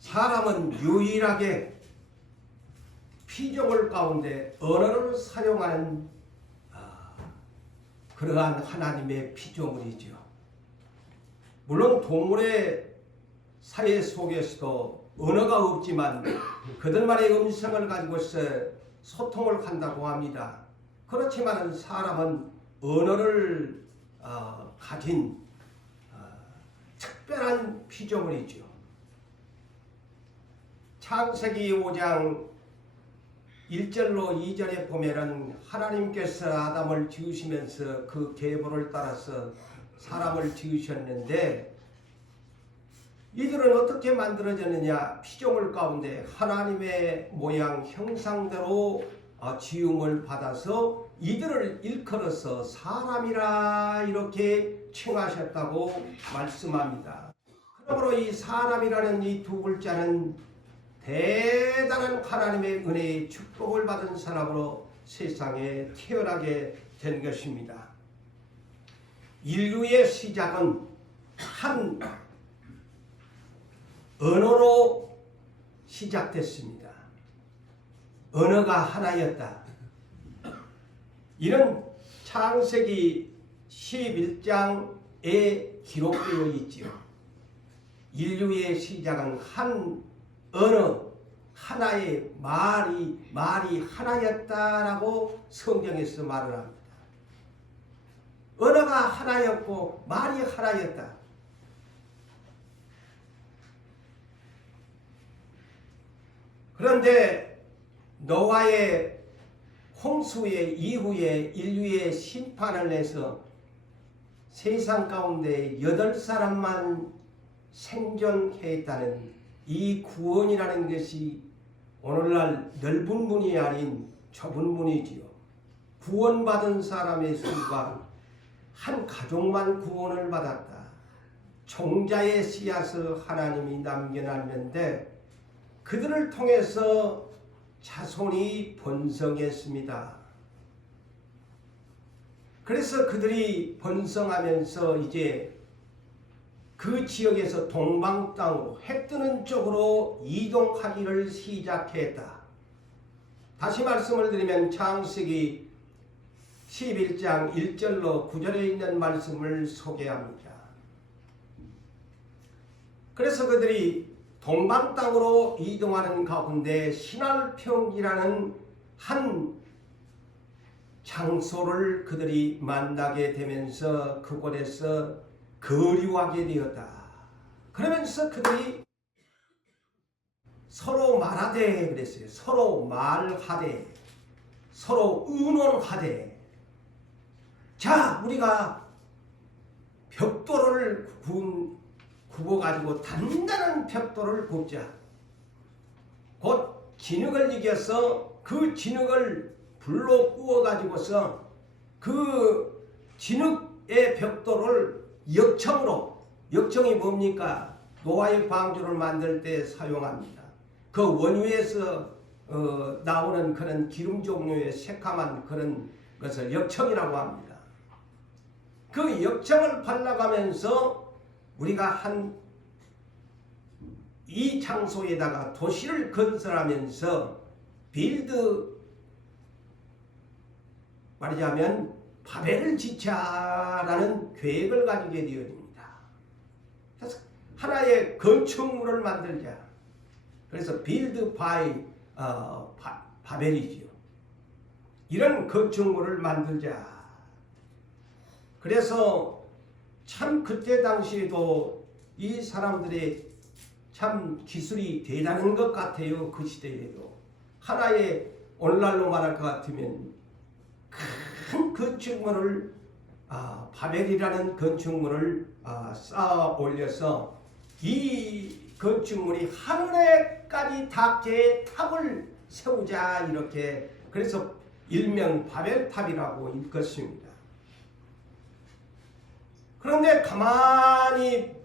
사람은 유일하게 피조물 가운데 언어를 사용하는 그러한 하나님의 피조물이죠. 물론 동물의 사회 속에서도 언어가 없지만 그들만의 음성을 가지고서 소통을 한다고 합니다. 그렇지만 사람은 언어를 가진 특별한 피조물이죠. 창세기 5장 1절로 2절에 보면은 하나님께서 아담을 지으시면서 그 계보를 따라서 사람을 지으셨는데 이들은 어떻게 만들어졌느냐? 피조물 가운데 하나님의 모양 형상대로 지음을 받아서 이들을 일컬어서 사람이라 이렇게 칭하셨다고 말씀합니다. 그러므로 이 사람이라는 이 두 글자는 대단한 하나님의 은혜의 축복을 받은 사람으로 세상에 태어나게 된 것입니다. 인류의 시작은 한 언어로 시작됐습니다. 언어가 하나였다. 이는 창세기 11장에 기록되어 있지요. 인류의 시작은 한 언어, 하나의 말이 하나였다라고 성경에서 말을 합니다. 언어가 하나였고 말이 하나였다. 그런데 노아의 홍수의 이후에 인류의 심판을 내서 세상 가운데 8사람만 생존했다는 이 구원이라는 것이 오늘날 넓은 문이 아닌 좁은 문이지요. 구원받은 사람의 수가 한 가족만 구원을 받았다. 종자의 씨앗을 하나님이 남겨놨는데 그들을 통해서 자손이 번성했습니다. 그래서 그들이 번성하면서 이제 그 지역에서 동방 땅으로 해 뜨는 쪽으로 이동하기를 시작했다. 다시 말씀을 드리면 창세기 11장 1절로 9절에 있는 말씀을 소개합니다. 그래서 그들이 동방 땅으로 이동하는 가운데 신할평이라는 한 장소를 그들이 만나게 되면서 그곳에서 거류하게 되었다. 그러면서 그들이 서로 말하되 그랬어요. 서로 말하되, 서로 의논하되, 자, 우리가 벽돌을 굽어가지고 단단한 벽돌을 굽자. 곧 진흙을 이겨서 그 진흙을 불로 구워가지고서 그 진흙의 벽돌을 역청으로, 역청이 뭡니까? 노아의 방주를 만들 때 사용합니다. 그 원유에서 나오는 그런 기름 종류의 새카만 그런 것을 역청이라고 합니다. 그 역청을 발라가면서 우리가 이 장소에다가 도시를 건설하면서 빌드 말하자면 바벨을 짓자라는 계획을 가지게 되어집니다. 그래서 하나의 건축물을 만들자. 그래서 빌드 바이 바벨이지요. 이런 건축물을 만들자. 그래서 참 그때 당시에도 이 사람들의 참 기술이 대단한 것 같아요. 그 시대에도. 하나의 오늘날로 말할 것 같으면 큰 건축물을 바벨이라는 건축물을 쌓아 올려서 이 건축물이 하늘에까지 닿게 탑을 세우자 이렇게 그래서 일명 바벨탑이라고 일컫습니다. 그런데 가만히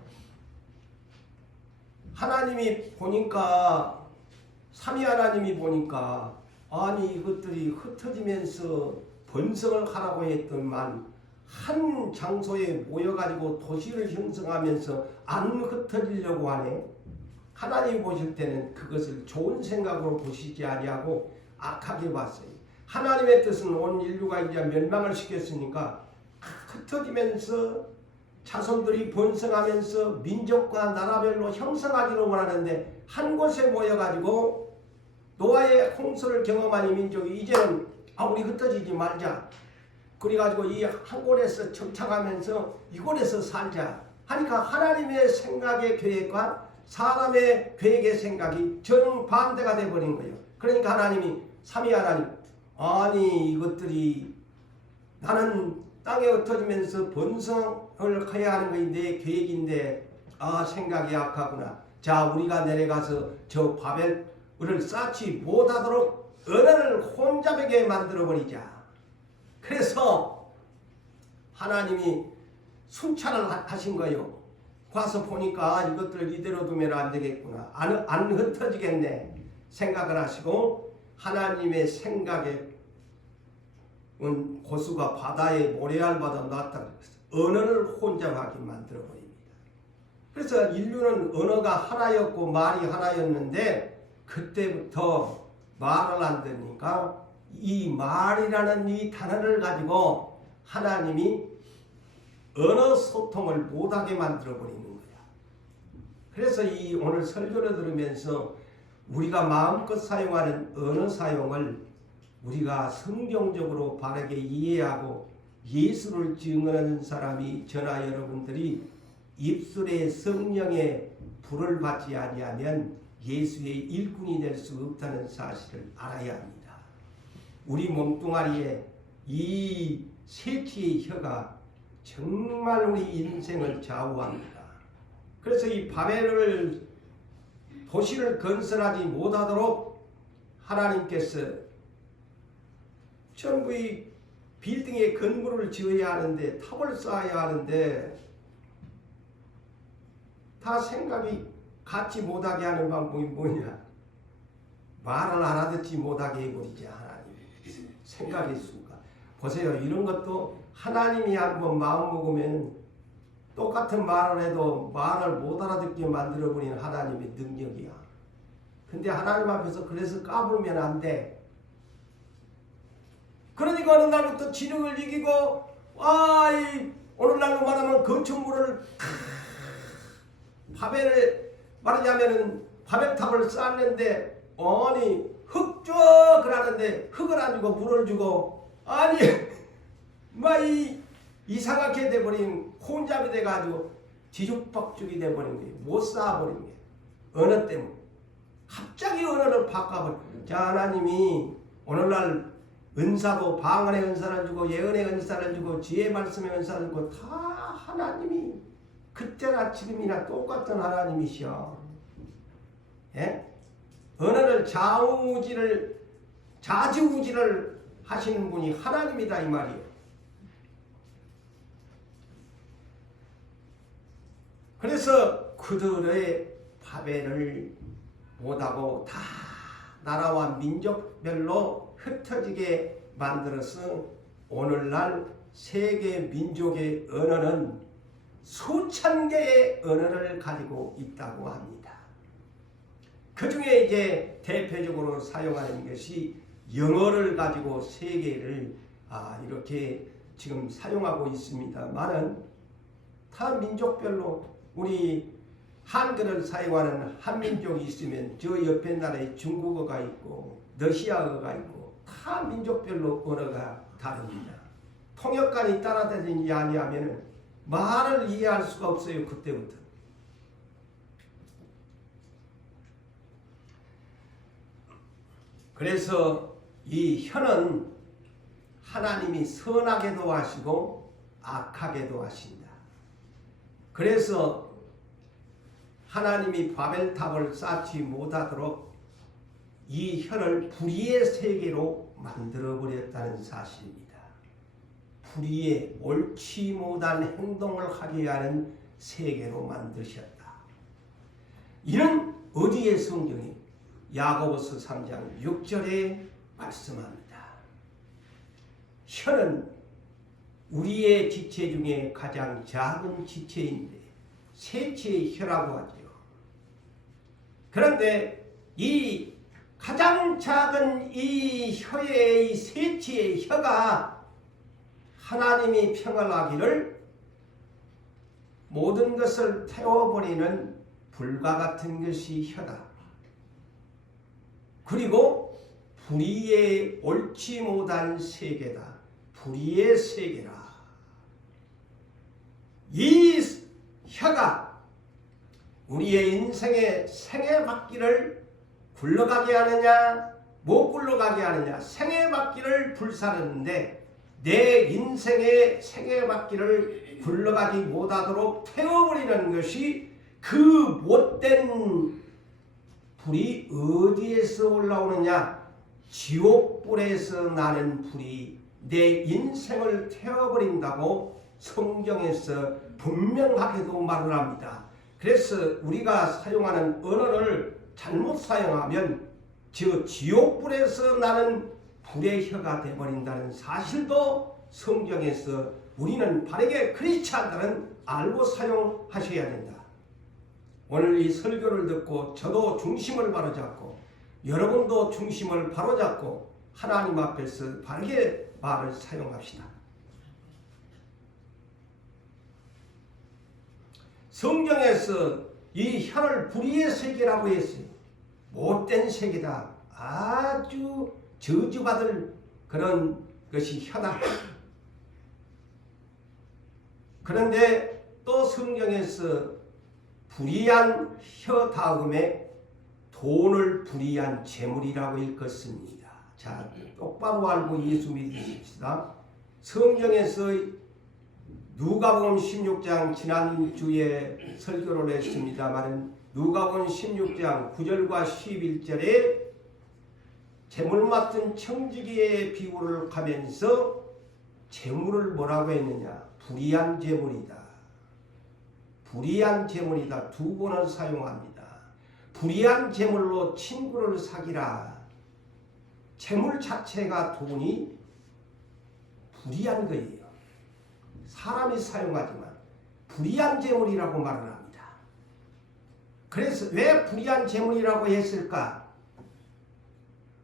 하나님이 보니까 삼위 하나님이 보니까 아니 이것들이 흩어지면서 번성을 하라고 했더만 한 장소에 모여가지고 도시를 형성하면서 안 흩어지려고 하네. 하나님 보실 때는 그것을 좋은 생각으로 보시지 아니하고 악하게 봤어요. 하나님의 뜻은 온 인류가 이제 멸망을 시켰으니까 흩어지면서 자손들이 번성하면서 민족과 나라별로 형성하기를 원하는데 한 곳에 모여가지고 노아의 홍수를 경험한 이 민족이 이제는 우리 흩어지지 말자. 그래가지고 이 한 곳에서 정착하면서 이곳에서 살자 하니까 하나님의 생각의 계획과 사람의 계획의 생각이 정반대가 돼버린 거예요. 그러니까 하나님이 삼위 하나님 아니 이것들이 나는 땅에 흩어지면서 번성을 해야 하는 것이 내 계획인데 생각이 약하구나. 자 우리가 내려가서 저 바벨을 쌓지 못하도록 언어를 혼잡하게 만들어버리자. 그래서 하나님이 순찰을 하신 거예요. 가서 보니까 이것들 이대로 두면 안 되겠구나. 안 흩어지겠네 생각을 하시고 하나님의 생각에 고수가 바다에 모래알보다 낫다 그랬어요. 언어를 혼잡하게 만들어버립니다. 그래서 인류는 언어가 하나였고 말이 하나였는데 그때부터 말을 안 듣니까 이 말이라는 이 단어를 가지고 하나님이 언어 소통을 못하게 만들어버리는 거야. 그래서 이 오늘 설교를 들으면서 우리가 마음껏 사용하는 언어 사용을 우리가 성경적으로 바르게 이해하고 예수를 증언하는 사람이 저나 여러분들이 입술에 성령의 불을 받지 아니하면 예수의 일꾼이 될 수 없다는 사실을 알아야 합니다. 우리 몸뚱아리에 이 세치의 혀가 정말 우리 인생을 좌우합니다. 그래서 이 바벨을 도시를 건설하지 못하도록 하나님께서 전부 이 빌딩에 건물을 지어야 하는데 탑을 쌓아야 하는데 다 생각이 같지 못하게 하는 방법이 뭐냐? 말을 알아듣지 못하게 해버리자. 하나님 생각의 수가 보세요. 이런 것도 하나님이 한번 마음 먹으면 똑같은 말을 해도 말을 못 알아듣게 만들어버리는 하나님의 능력이야. 근데 하나님 앞에서 그래서 까불면 안 돼. 그러니까 어느 날부터 지능을 이기고 오늘날로 말하면 건축물을 바벨을 말하자면은 바벨탑을 쌓는데 흙쭉 그러는데 흙을 안 주고 물을 주고 이상하게 돼버린 혼잡이 돼가지고 뒤죽박죽이 돼버린 거예요. 못 쌓아버린 거예요. 언어 때문에. 갑자기 언어를 바꿔버려. 자 하나님이 오늘날 은사도 방언의 은사를 주고 예언의 은사를 주고 지혜 말씀의 은사를 주고 다 하나님이 그때나 지금이나 똑같은 하나님이시여. 예? 언어를 좌지우지를 하시는 분이 하나님이다 이 말이에요. 그래서 그들의 바벨을 못하고 다 나라와 민족별로 흩어지게 만들어서 오늘날 세계 민족의 언어는 수천 개의 언어를 가지고 있다고 합니다. 그 중에 이제 대표적으로 사용하는 것이 영어를 가지고 세계를 이렇게 지금 사용하고 있습니다만은 타 민족별로 우리 한글을 사용하는 한민족이 있으면 저 옆에 나라에 중국어가 있고 러시아어가 있고 타 민족별로 언어가 다릅니다. 통역관이 따라다니지 아니하면 말을 이해할 수가 없어요. 그때부터. 그래서 이 혀는 하나님이 선하게도 하시고 악하게도 하신다. 그래서 하나님이 바벨탑을 쌓지 못하도록 이 혀를 불의의 세계로 만들어버렸다는 사실입니다. 불의의 옳지 못한 행동을 하게 하는 세계로 만드셨다. 이는 어디의 성경이 야고보서 3장 6절에 말씀합니다. 혀는 우리의 지체 중에 가장 작은 지체인데 세치의 혀라고 하지요. 그런데 이 가장 작은 이 혀의 이 세치의 혀가 하나님이 평안하기를 모든 것을 태워버리는 불과 같은 것이 혀다. 그리고 불의에 옳지 못한 세계다. 불의의 세계라. 이 혀가 우리의 인생의 생애바퀴를 굴러가게 하느냐 못 굴러가게 하느냐. 생애바퀴를 불사르는데 내 인생의 생애바퀴를 굴러가지 못하도록 태워버리는 것이 그 못된 불이 어디에서 올라오느냐. 지옥불에서 나는 불이 내 인생을 태워버린다고 성경에서 분명하게도 말을 합니다. 그래서 우리가 사용하는 언어를 잘못 사용하면 저 지옥불에서 나는 불의 혀가 되어버린다는 사실도 성경에서 우리는 바르게 크리스찬들은 알고 사용하셔야 된다. 오늘 이 설교를 듣고 저도 중심을 바로잡고 여러분도 중심을 바로잡고 하나님 앞에서 바르게 말을 사용합시다. 성경에서 이 혀를 불의의 세계라고 했어요. 못된 세계다. 아주 저주받을 그런 것이 혀다. 그런데 또 성경에서 불의한 혀 다음에 돈을 불의한 재물이라고 읽었습니다. 자, 똑바로 알고 예수 믿으십시다. 성경에서 누가복음 16장 지난주에 설교를 했습니다만 누가복음 16장 9절과 11절에 재물 맡은 청지기의 비유를 하면서 재물을 뭐라고 했느냐. 불의한 재물이다. 불의한 재물이다. 두 번을 사용합니다. 불의한 재물로 친구를 사귀라. 재물 자체가 돈이 불의한 거예요. 사람이 사용하지만 불의한 재물이라고 말을 합니다. 그래서 왜 불의한 재물이라고 했을까?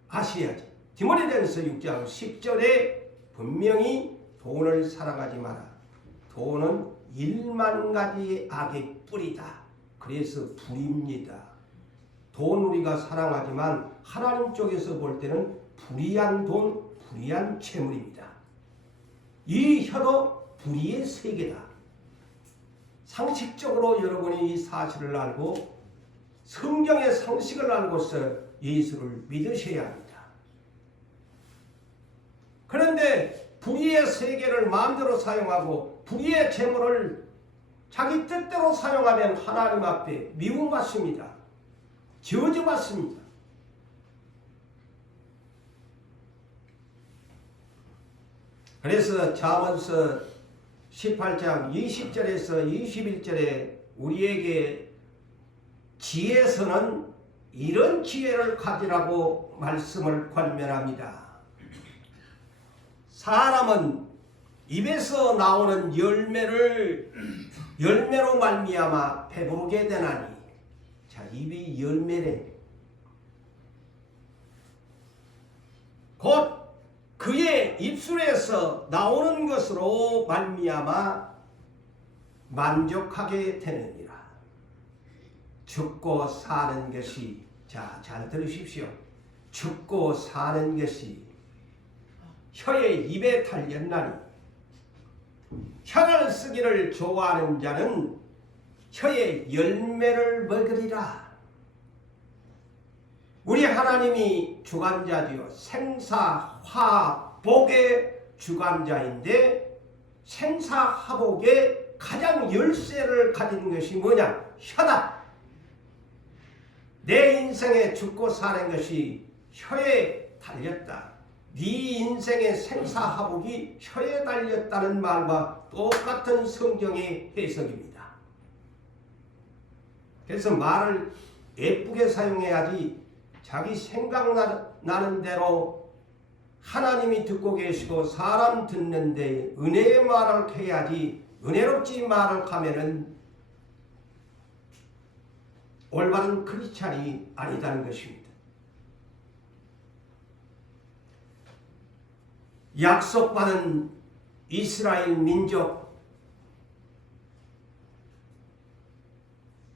아셔야지. 디모데전서 6장 10절에 분명히 돈을 사랑하지 마라. 돈은 1만 가지 악의 뿌리다. 그래서 불입니다. 돈 우리가 사랑하지만 하나님 쪽에서 볼 때는 불의한 돈, 불의한 재물입니다. 이 혀도 불의의 세계다. 상식적으로 여러분이 이 사실을 알고 성경의 상식을 알고서 예수를 믿으셔야 합니다. 그런데 불의의 세계를 마음대로 사용하고 불의의 재물을 자기 뜻대로 사용하면 하나님 앞에 미움받습니다. 저주받습니다. 그래서 잠언서 18장 20절에서 21절에 우리에게 지혜서는 이런 지혜를 가지라고 말씀을 권면합니다. 사람은 입에서 나오는 열매로 말미암아 배부르게 되나니. 자, 입이 열매래. 곧 그의 입술에서 나오는 것으로 말미암아 만족하게 되느니라. 죽고 사는 것이, 자, 잘 들으십시오. 죽고 사는 것이 혀의 입에 달렸나니 혀를 쓰기를 좋아하는 자는 혀의 열매를 먹으리라. 우리 하나님이 주관자지요. 생사화복의 주관자인데 생사화복의 가장 열쇠를 가진 것이 뭐냐? 혀다. 내 인생에 죽고 사는 것이 혀에 달렸다. 네 인생의 생사화복이 혀에 달렸다는 말과 똑같은 성경의 해석입니다. 그래서 말을 예쁘게 사용해야지 자기 생각나는 대로 하나님이 듣고 계시고 사람 듣는데 은혜의 말을 해야지 은혜롭지 말을 하면은 올바른 크리스찬이 아니다는 것입니다. 약속받은 이스라엘 민족,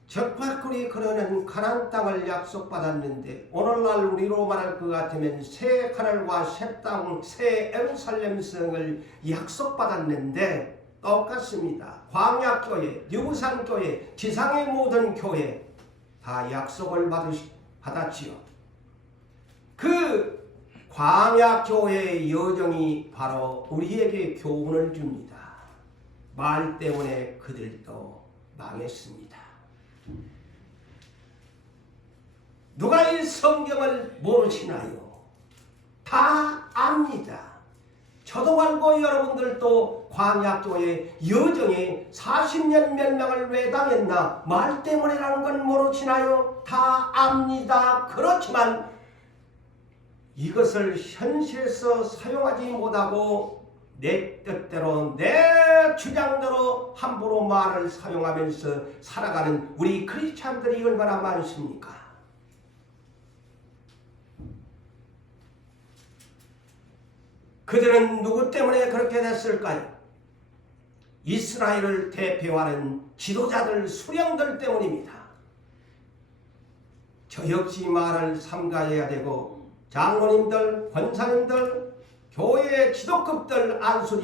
적발꿀이 흐르는 가나안 땅을 약속받았는데 오늘날 우리로 말할 것 같으면 새 하늘과 새 땅, 새 예루살렘 성을 약속받았는데 똑같습니다. 광야교회, 유산교회, 지상의 모든 교회 다 약속을 받았지요. 그 광야교회의 여정이 바로 우리에게 교훈을 줍니다. 말 때문에 그들도 망했습니다. 누가 이 성경을 모르시나요? 다 압니다. 저도 알고 여러분들도 광야교회 여정에 40년 멸망을 왜 당했나? 말 때문에라는 건 모르시나요? 다 압니다. 그렇지만 이것을 현실에서 사용하지 못하고 내 뜻대로 내 주장대로 함부로 말을 사용하면서 살아가는 우리 크리스찬들이 얼마나 많습니까? 그들은 누구 때문에 그렇게 됐을까요? 이스라엘을 대표하는 지도자들, 수령들 때문입니다. 저 역시 말을 삼가해야 되고 장로님들, 권사님들, 교회 지도급들, 안수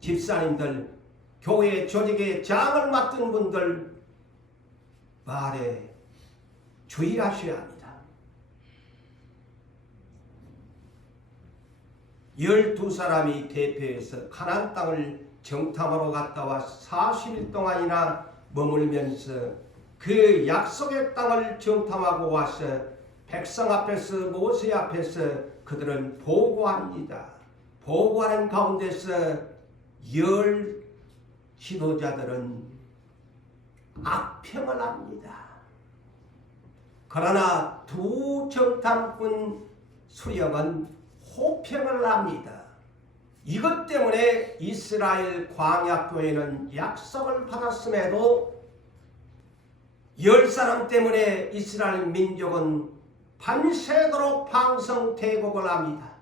집사님들, 교회 조직의 장을 맡은 분들 말에 주의하셔야 합니다. 12사람이 대표해서 가나안 땅을 정탐하러 갔다 와 40일 동안이나 머물면서 그 약속의 땅을 정탐하고 와서 백성 앞에서 모세 앞에서 그들은 보고합니다. 보고하는 가운데서 10 지도자들은 악평을 합니다. 그러나 두 정탐꾼 수령은 호평을 합니다. 이것 때문에 이스라엘 광야교회는 약속을 받았음에도 10사람 때문에 이스라엘 민족은 밤새도록 방성태곡을 합니다.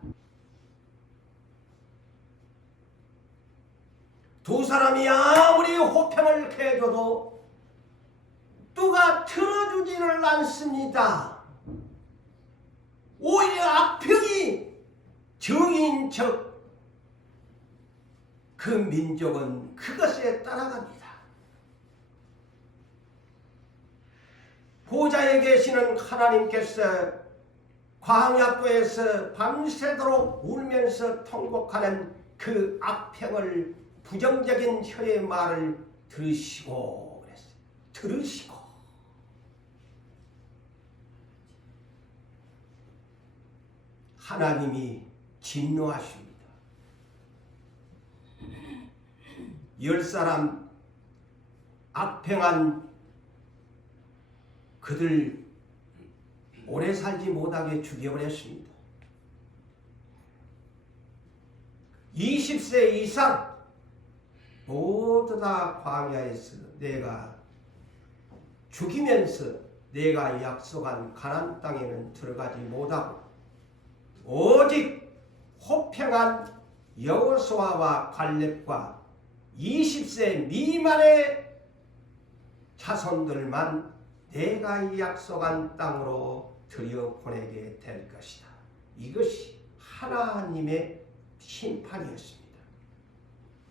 두 사람이 아무리 호평을 해줘도 누가 들어주지를 않습니다. 오히려 악평이 정인 척 그 민족은 그것에 따라갑니다. 보좌에 계시는 하나님께서 광야교에서 밤새도록 울면서 통곡하는 그 악평을 부정적인 혀의 말을 들으시고 그랬어요. 들으시고 하나님이 진노하십니다. 10사람 악평한 그들 오래 살지 못하게 죽여버렸습니다. 20세 이상 모두 다 광야에서 내가 죽이면서 내가 약속한 가나안 땅에는 들어가지 못하고 오직 호평한 여호수아와 갈렙과 20세 미만의 자손들만 내가 약속한 땅으로 들여보내게 될 것이다. 이것이 하나님의 심판이었습니다.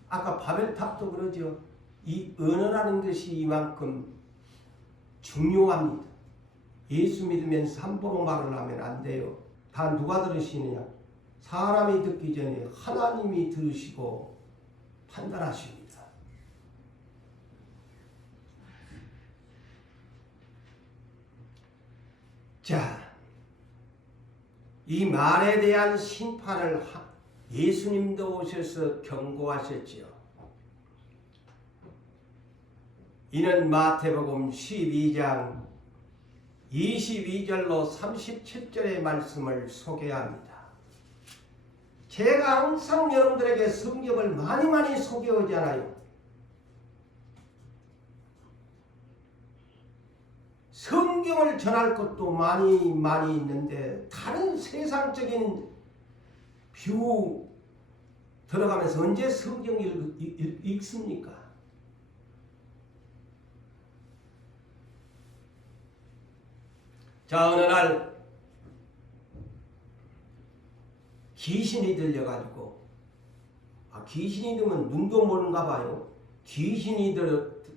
아까 바벨탑도 그러죠. 이 언어라는 것이 이만큼 중요합니다. 예수 믿으면서 함부로 말을 하면 안 돼요. 다 누가 들으시느냐? 사람이 듣기 전에 하나님이 들으시고 판단하십니다. 자, 이 말에 대한 심판을 예수님도 오셔서 경고하셨지요. 이는 마태복음 12장 22절로 37절의 말씀을 소개합니다. 제가 항상 여러분들에게 성경을 많이 소개하잖아요. 성경을 전할 것도 많이 많이 있는데 다른 세상적인 뷰 들어가면서 언제 성경을 읽습니까? 자, 어느 날 귀신이 들려가지고, 귀신이 들면 눈도 모른가 봐요. 귀신이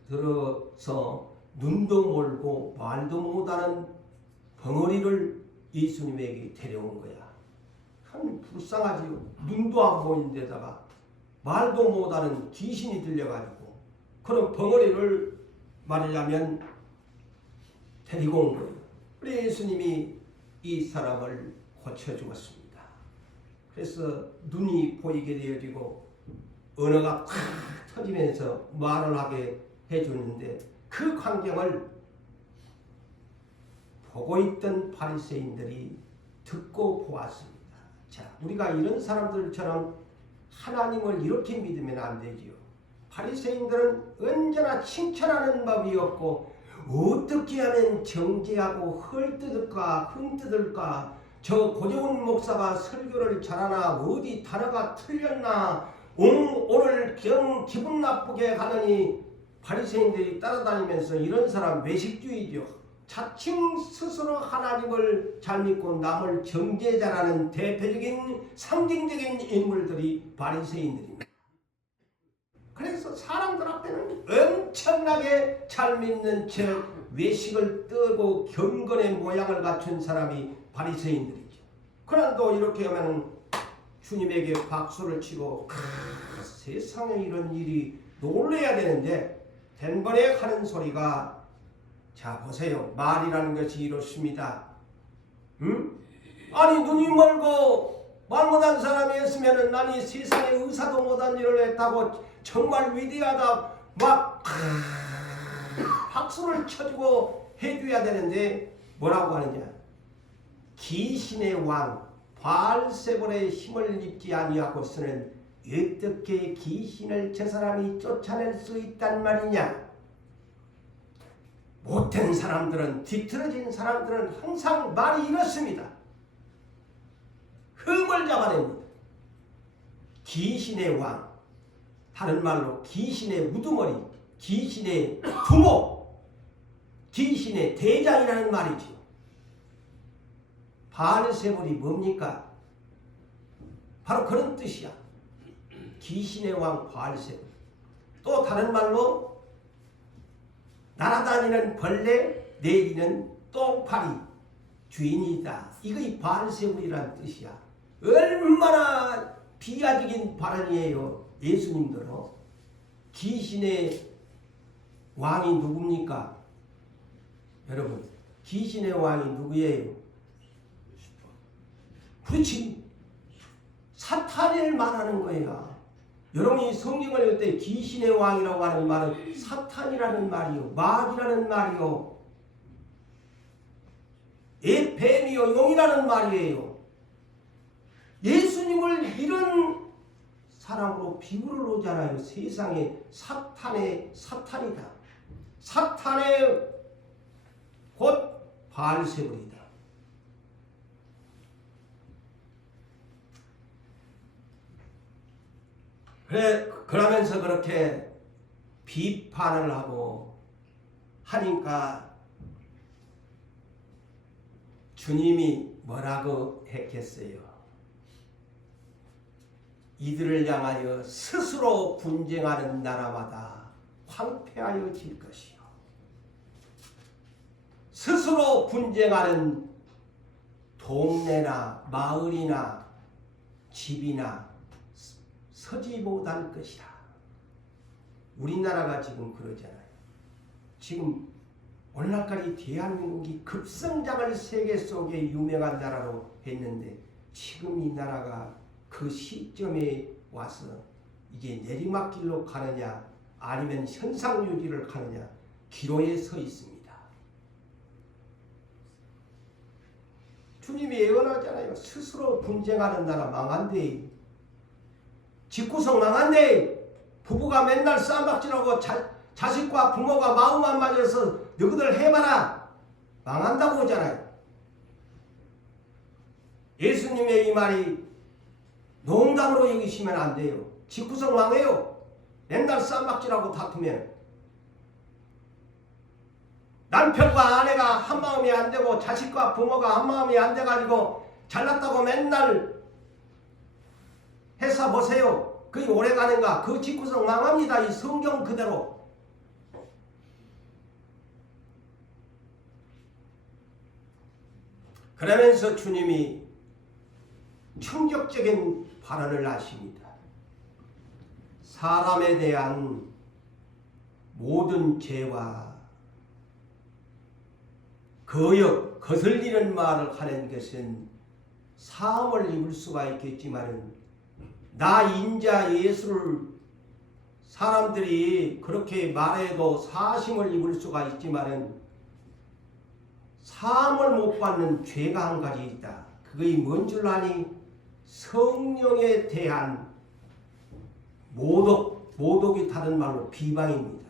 들어서 눈도 모르고 말도 못하는 벙어리를 예수님에게 데려온 거야. 참 불쌍하지요. 눈도 안 보이는 데다가 말도 못하는 귀신이 들려가지고 그런 벙어리를 말하려면 데리고 온 거예요. 그래서 예수님이 이 사람을 고쳐주었습니다. 그래서 눈이 보이게 되어지고 언어가 탁 터지면서 말을 하게 해주는데 그 광경을 보고 있던 바리새인들이 듣고 보았습니다. 자, 우리가 이런 사람들처럼 하나님을 이렇게 믿으면 안 되지요. 바리새인들은 언제나 칭찬하는 법이 없고 어떻게 하면 정죄하고 헐뜯을까 흠뜯을까, 저 고재훈 목사가 설교를 잘하나 어디 단어가 틀렸나 오늘 기분 나쁘게 하느니 바리새인들이 따라다니면서 이런 사람 외식주의죠. 자칭 스스로 하나님을 잘 믿고 남을 정죄자라는 대표적인 상징적인 인물들이 바리새인들입니다. 그래서 사람들 앞에는 엄청나게 잘 믿는 척 외식을 뜨고 경건의 모양을 갖춘 사람이 바리새인들이죠. 그러나 또 이렇게 하면 주님에게 박수를 치고 세상에 이런 일이 놀라야 되는데 된번에 하는 소리가, 자 보세요. 말이라는 것이 이렇습니다. 아니 눈이 멀고 말 못한 사람이었으면 나니 세상에 의사도 못한 일을 했다고 정말 위대하다 막 박수를 쳐주고 해줘야 되는데 뭐라고 하느냐. 귀신의 왕 바알세볼의 힘을 입지 아니하고서는 어떻게 귀신을 저 사람이 쫓아낼 수 있단 말이냐. 못된 사람들은, 뒤틀어진 사람들은 항상 말이 이렇습니다. 흠을 잡아냅니다. 귀신의 왕, 다른 말로 귀신의 우두머리, 귀신의 부모, 귀신의 대장이라는 말이지요. 바알세볼이 뭡니까? 바로 그런 뜻이야. 귀신의 왕 바알세볼. 또 다른 말로 날아다니는 벌레 내리는 똥파리 주인이다. 이거 이 바알세볼이라는 뜻이야. 얼마나 비하적인 발언이에요. 예수님들은. 귀신의 왕이 누굽니까? 여러분, 귀신의 왕이 누구예요? 그렇지. 사탄을 말하는 거야. 여러분이 성경을 읽을 때 귀신의 왕이라고 하는 말은 사탄이라는 말이요, 마귀라는 말이요, 뱀이요, 용이라는 말이에요. 예수님을 이런 사람으로 비유를 놓잖아요. 세상에 사탄이다. 사탄의 곧 바알세볼이다. 그러면서 그렇게 비판을 하고 하니까 주님이 뭐라고 했겠어요? 이들을 향하여 스스로 분쟁하는 나라마다 황폐하여 질 것이요. 스스로 분쟁하는 동네나 마을이나 집이나 서지 못할 것이라. 우리나라가 지금 그러잖아요. 지금 오늘날까지 대한민국이 급성장을 세계 속에 유명한 나라로 했는데 지금 이 나라가 그 시점에 와서 이게 내리막길로 가느냐 아니면 현상유지를 가느냐 기로에 서 있습니다. 주님이 예언하잖아요. 스스로 분쟁하는 나라 망한대. 집구석 망한대. 부부가 맨날 싸움박질하고 자식과 부모가 마음 안 맞아서 너희들 해봐라. 망한다고 하잖아요. 예수님의 이 말이 농담으로 여기시면 안 돼요. 집구석 망해요. 맨날 쌈박질하고 다투면. 남편과 아내가 한마음이 안 되고 자식과 부모가 한마음이 안 돼가지고 잘났다고 맨날 해서 보세요. 그게 오래 가는가? 그 집구석 망합니다. 이 성경 그대로. 그러면서 주님이 충격적인 발언을 하십니다. 사람에 대한 모든 죄와 거슬리는 말을 하는 것은 사함을 입을 수가 있겠지만 나 인자 예수를 사람들이 그렇게 말해도 사심을 입을 수가 있지만 사함을 못 받는 죄가 한 가지 있다. 그게 뭔 줄 아니? 성령에 대한 모독이 다른 말로 비방입니다.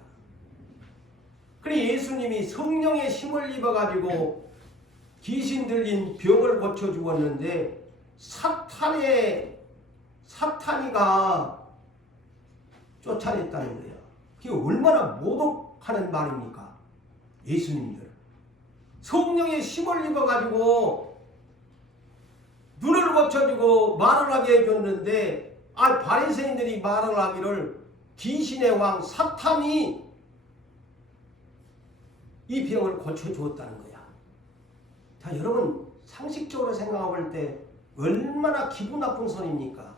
그래 예수님이 성령의 힘을 입어가지고 귀신 들린 병을 고쳐주었는데 사탄이가 쫓아냈다는 거예요. 그게 얼마나 모독하는 말입니까? 예수님들. 성령의 힘을 입어가지고 눈을 고쳐주고 말을 하게 해줬는데 바리새인들이 말을 하기를 귀신의 왕 사탄이 이 병을 고쳐주었다는 거야. 자, 여러분 상식적으로 생각해 볼 때 얼마나 기분 나쁜 소리입니까?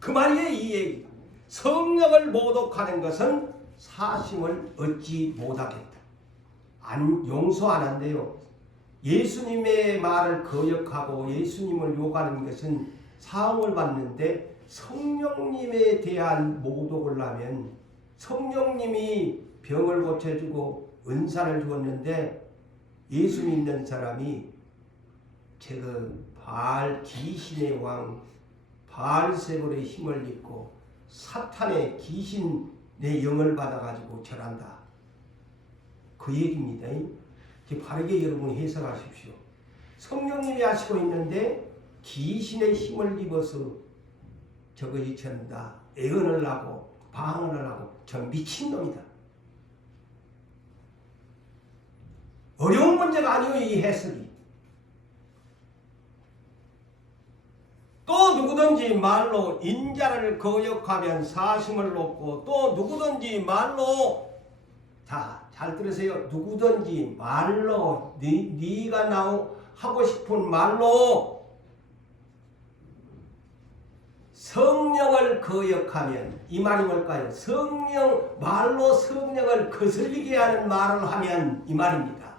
그 말이에요. 이 얘기가. 성령을 모독하는 것은 사심을 얻지 못하겠다. 용서 안 한대요. 예수님의 말을 거역하고 예수님을 욕하는 것은 사함을 받는데 성령님에 대한 모독을 하면 성령님이 병을 고쳐주고 은사를 주었는데 예수 믿는 사람이 귀신의 왕 바알세불의 힘을 입고 사탄의 귀신의 영을 받아가지고 절한다. 그 얘기입니다. 바르게 여러분이 해석하십시오. 성령님이 하시고 있는데 귀신의 힘을 입어서 저것이 전다. 애언을 하고 방언을 하고 저 미친놈이다. 어려운 문제가 아니에요. 이 해석이. 또 누구든지 말로 인자를 거역하면 사심을 얻고 또 누구든지 말로 잘 들으세요. 누구든지 말로 네가 하고 싶은 말로 성령을 거역하면 이 말이 뭘까요? 말로 성령을 거슬리게 하는 말을 하면 이 말입니다.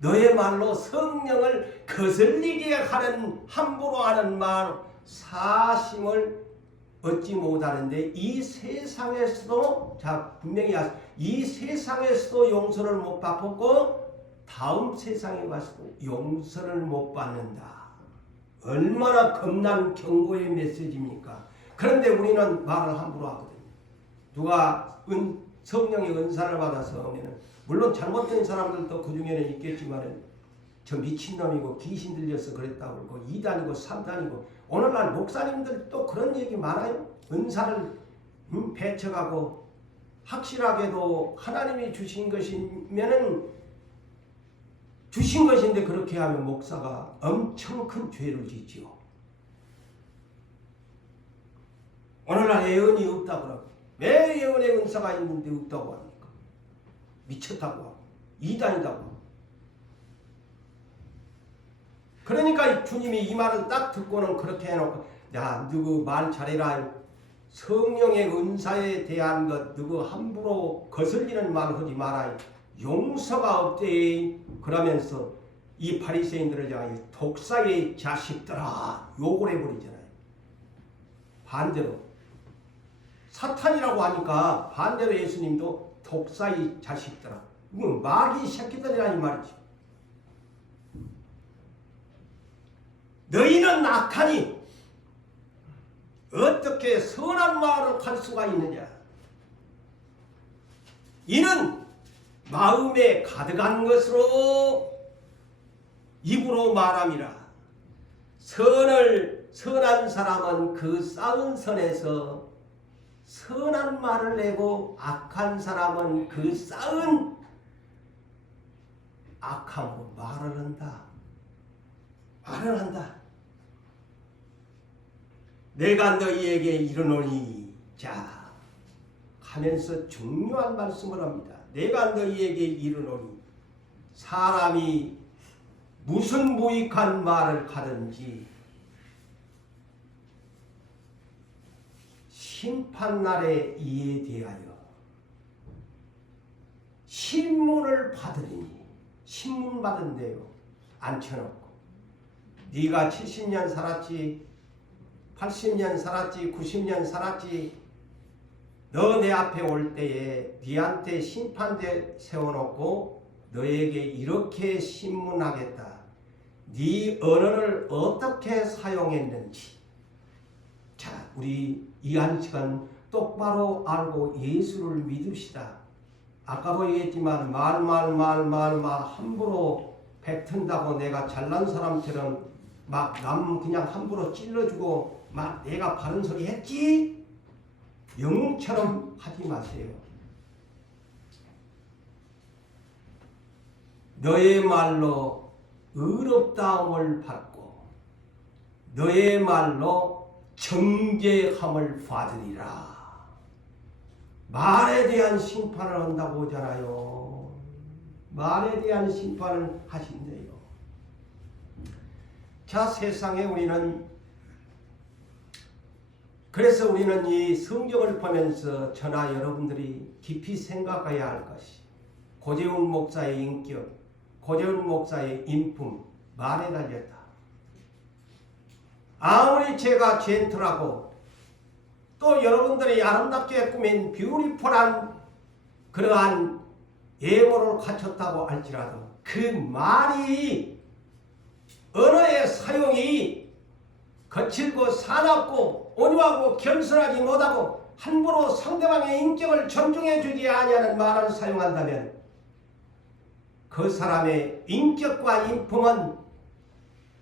너의 말로 성령을 거슬리게 하는 함부로 하는 말 사심을 얻지 못하는데 이 세상에서도 분명히 이 세상에서도 용서를 못 받고 다음 세상에 가서도 용서를 못 받는다. 얼마나 겁난 경고의 메시지입니까? 그런데 우리는 말을 함부로 하거든요. 누가 성령의 은사를 받아서 오면은 물론 잘못된 사람들도 그 중에는 있겠지만 저 미친놈이고 귀신 들려서 그랬다고 그러고 2단이고 3단이고 오늘날 목사님들 또 그런 얘기 많아요. 은사를 배척하고 확실하게도 하나님이 주신 것이면은 주신 것인데 그렇게 하면 목사가 엄청 큰 죄를 짓지요. 오늘날 예언이 없다고 하고 왜 예언의 은사가 있는데 없다고 합니까? 미쳤다고 하고 2단이다고 하고. 그러니까 주님이 이 말을 딱 듣고는 그렇게 해놓고 야 누구 말 잘해라. 성령의 은사에 대한 것 누구 함부로 거슬리는 말 하지 마라. 용서가 없대. 그러면서 이 바리새인들을 향해 독사의 자식들아 욕을 해버리잖아요. 반대로 사탄이라고 하니까 반대로 예수님도 독사의 자식들아 이건 마귀 새끼들이라는 말이죠. 너희는 악하니 어떻게 선한 말을 할 수가 있느냐. 이는 마음에 가득한 것으로 입으로 말함이라. 선한 사람은 그 쌓은 선에서 선한 말을 내고 악한 사람은 그 쌓은 악함으로 말을 한다. 말을 한다. 내가 너희에게 이르노니, 자 하면서 중요한 말씀을 합니다. 내가 너희에게 이르노니, 사람이 무슨 무익한 말을 하든지 심판날에 이에 대하여 신문을 받으리니, 신문 받은대요. 앉혀놓고 네가 70년 살았지, 80년 살았지, 90년 살았지, 너 내 앞에 올 때에 네한테 심판대 세워놓고 너에게 이렇게 신문하겠다. 네 언어를 어떻게 사용했는지. 자, 우리 이 한 시간 똑바로 알고 예수를 믿읍시다. 아까도 얘기했지만 말 함부로 뱉은다고 내가 잘난 사람처럼 막 남 그냥 함부로 찔러주고 막 내가 바른 소리 했지? 영웅처럼 하지 마세요. 너의 말로 의롭다함을 받고 너의 말로 정죄함을 받으리라. 말에 대한 심판을 한다고 하잖아요. 말에 대한 심판을 하신대요. 자, 세상에 그래서 우리는 이 성경을 보면서 저나 여러분들이 깊이 생각해야 할 것이 고재훈 목사의 인격, 고재훈 목사의 인품, 말에 달렸다. 아무리 제가 젠틀하고 또 여러분들이 아름답게 꾸민 뷰티풀한 그러한 예모를 갖췄다고 할지라도 그 말이 언어의 사용이 거칠고 사납고 온유하고 겸손하지 못하고 함부로 상대방의 인격을 존중해 주지 아니하는 말을 사용한다면 그 사람의 인격과 인품은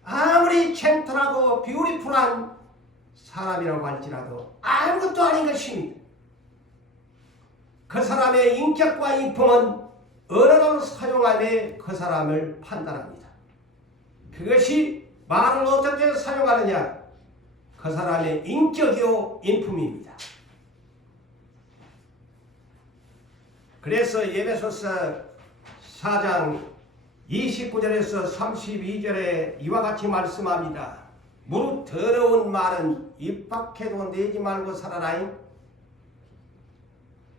아무리 젠틀하고 뷰티풀한 사람이라고 할지라도 아무것도 아닌 것입니다. 그 사람의 인격과 인품은 언어를 사용하며 그 사람을 판단합니다. 그것이 말을 어떻게 사용하느냐, 그 사람의 인격이요 인품입니다. 그래서 에베소서 4장 29절에서 32절에 이와 같이 말씀합니다. 무릇 더러운 말은 입 밖에도 내지 말고 살아라잉.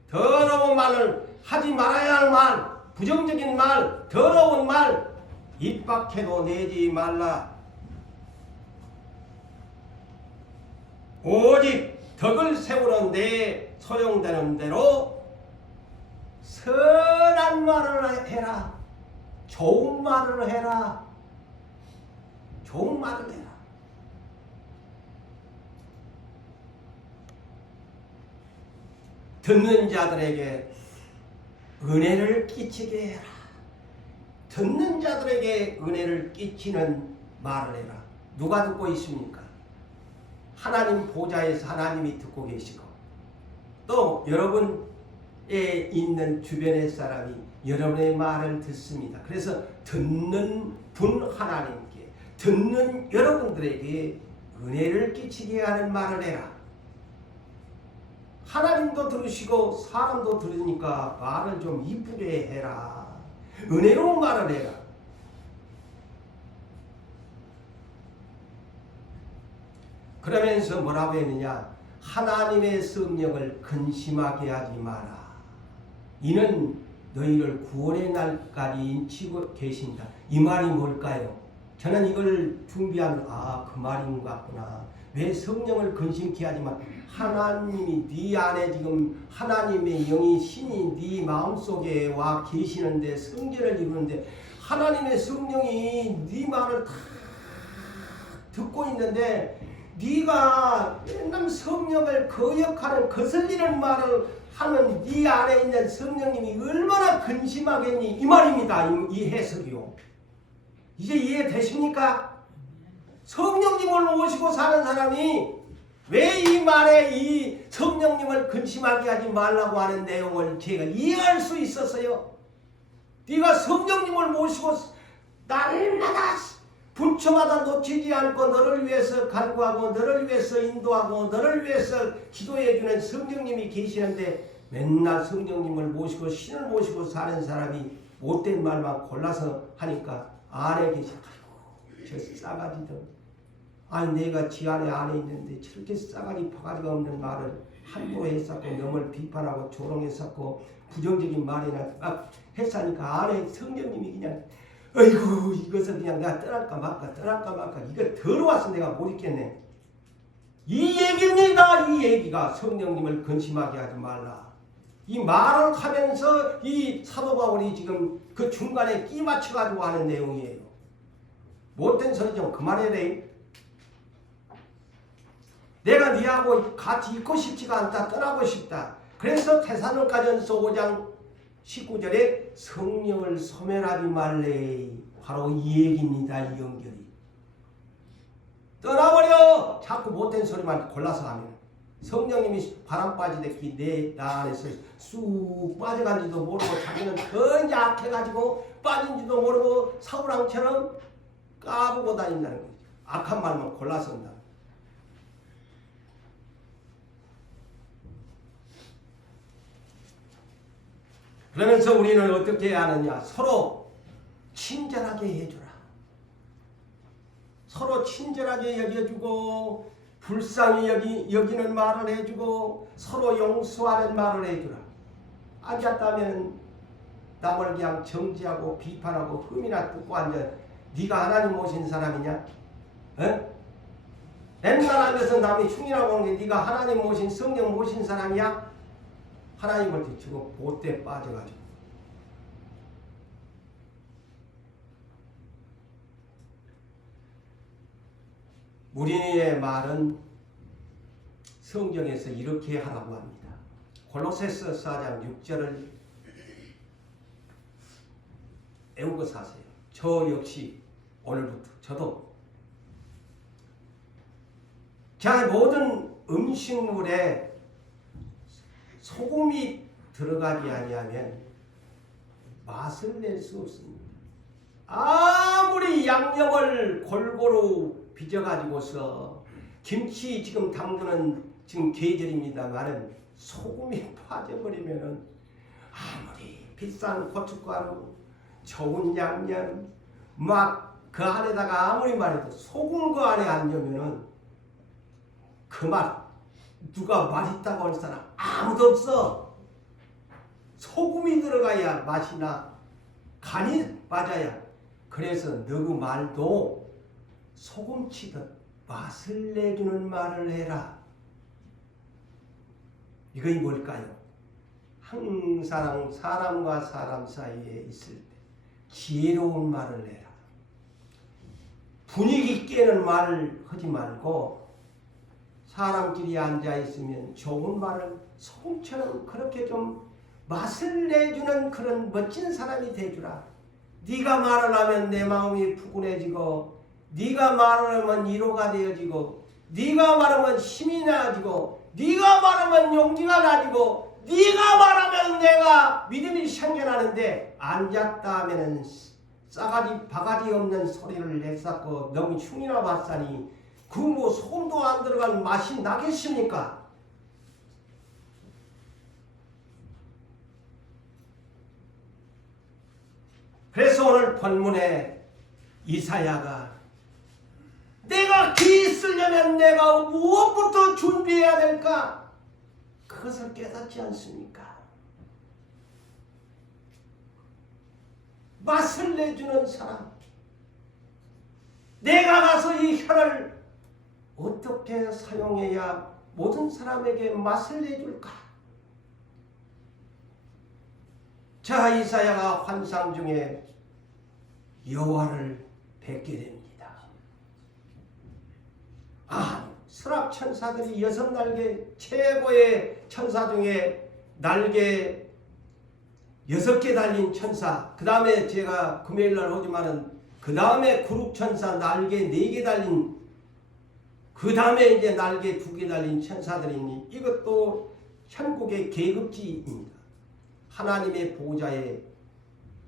더러운 말을 하지 말아야 할 말, 부정적인 말, 더러운 말 입 밖에도 내지 말라. 오직 덕을 세우는 데 소용되는 대로 선한 말을 해라. 좋은 말을 해라. 좋은 말을 해라. 듣는 자들에게 은혜를 끼치게 해라. 듣는 자들에게 은혜를 끼치는 말을 해라. 누가 듣고 있습니까? 하나님 보좌에서 하나님이 듣고 계시고 또 여러분에 있는 주변의 사람이 여러분의 말을 듣습니다. 그래서 듣는 분 하나님께, 듣는 여러분들에게 은혜를 끼치게 하는 말을 해라. 하나님도 들으시고 사람도 들으니까 말을 좀 이쁘게 해라. 은혜로운 말을 해라. 그러면서 뭐라고 했느냐? 하나님의 성령을 근심하게 하지 마라. 이는 너희를 구원의 날까지 인치고 계신다. 이 말이 뭘까요? 저는 이걸 준비하면 그 말인 것 같구나. 왜 성령을 근심케 하지 마. 하나님이 네 안에 지금 하나님의 영이 신이 네 마음속에 와 계시는데 성전을 이루는데 하나님의 성령이 네 말을 다 듣고 있는데 네가 맨날 성령을 거역하는 거슬리는 말을 하면 네 안에 있는 성령님이 얼마나 근심하겠니 이 말입니다. 이 해석이요. 이제 이해되십니까? 성령님을 모시고 사는 사람이 왜 이 말에 이 성령님을 근심하게 하지 말라고 하는 내용을 제가 이해할 수 있었어요. 네가 성령님을 모시고 날마다 분초마다 놓치지 않고 너를 위해서 간구하고 너를 위해서 인도하고 너를 위해서 기도해주는 성령님이 계시는데 맨날 성령님을 모시고 신을 모시고 사는 사람이 못된 말만 골라서 하니까 안에 계시 아이고 저 싸가지도 아니 내가 지 안에 있는데 저렇게 싸가지 바가지가 없는 말을 함부로 했었고 너를 비판하고 조롱했었고 부정적인 말이나 했으니까 안에 성령님이 그냥 아이고 이것을 그냥 내가 떠날까 말까 이거 더러워서 내가 못 있겠네. 이 얘기입니다. 이 얘기가 성령님을 근심하게 하지 말라. 이 말을 하면서 이 사도 바울이 지금 그 중간에 끼 맞춰가지고 하는 내용이에요. 못된 소리 좀 그만해라. 내가 네하고 같이 있고 싶지가 않다. 떠나고 싶다. 그래서 데살로니가전서 5장 19절에 성령을 소멸하지 말래. 바로 이 얘기입니다. 이 연결이. 떠나버려. 자꾸 못된 소리만 골라서 하면 성령님이 바람 빠지듯이 나 안에서 쑥 빠져간지도 모르고 자기는 더 약해가지고 빠진지도 모르고 사우랑처럼 까부고 다닌다는 거죠. 악한 말만 골라서 한다. 그러면서 우리는 어떻게 해야 하느냐? 서로 친절하게 해주라. 서로 친절하게 여겨주고 불쌍히 여기는 말을 해주고 서로 용서하는 말을 해주라. 앉았다면 남을 그냥 정지하고 비판하고 흠이나 뜯고 앉아. 네가 하나님 모신 사람이냐? 어? 맨날 앉아서 남이 흉이라고 하는 게 네가 하나님 모신 성령 모신 사람이야? 하나님을 뒤치고 보트에 빠져가지고 무리의 말은 성경에서 이렇게 하라고 합니다. 골로새서 4장 6절을 외우고 사세요. 저 역시 오늘부터 저도 자 모든 음식물에 소금이 들어가지 아니하면 맛을 낼 수 없습니다. 아무리 양념을 골고루 빚어가지고서 김치 지금 담그는 지금 계절입니다만은 소금이 빠져버리면은 아무리 비싼 고춧가루, 좋은 양념 막 그 안에다가 아무리 말해도 소금 그 안에 안 넣으면은 그 맛 누가 맛있다고 하는 사람 아무도 없어. 소금이 들어가야 맛이나 간이 맞아야. 그래서 너그 말도 소금치듯 맛을 내주는 말을 해라. 이것이 뭘까요? 항상 사람과 사람 사이에 있을 때 지혜로운 말을 해라. 분위기 깨는 말을 하지 말고 사람끼리 앉아있으면 좋은 말을 소금처럼 그렇게 좀 맛을 내주는 그런 멋진 사람이 되주라. 네가 말을 하면 내 마음이 푸근해지고 네가 말을 하면 위로가 되어지고 네가 말하면 힘이 나아지고 네가 말하면 용기가 나지고 네가 말하면 내가 믿음이 생겨나는데 앉았다 하면은 싸가지 바가지 없는 소리를 내쌌고 너무 흉이나 봤사니 그 뭐 소금도 안 들어간 맛이 나겠습니까? 그래서 오늘 본문에 이사야가 내가 기 쓰려면 내가 무엇부터 준비해야 될까? 그것을 깨닫지 않습니까? 맛을 내주는 사람. 내가 가서 이 혀를 어떻게 사용해야 모든 사람에게 맛을 내줄까? 자, 이사야가 환상 중에 여호와를 뵙게 됩니다. 아, 수락 천사들이 6날개 최고의 천사 중에 날개 6개 달린 천사, 그 다음에 제가 금요일날 하지만은 그 다음에 구룩천사 날개 4개 달린, 그 다음에 이제 날개 2개 달린 천사들이니 이것도 천국의 계급지입니다. 하나님의 보좌에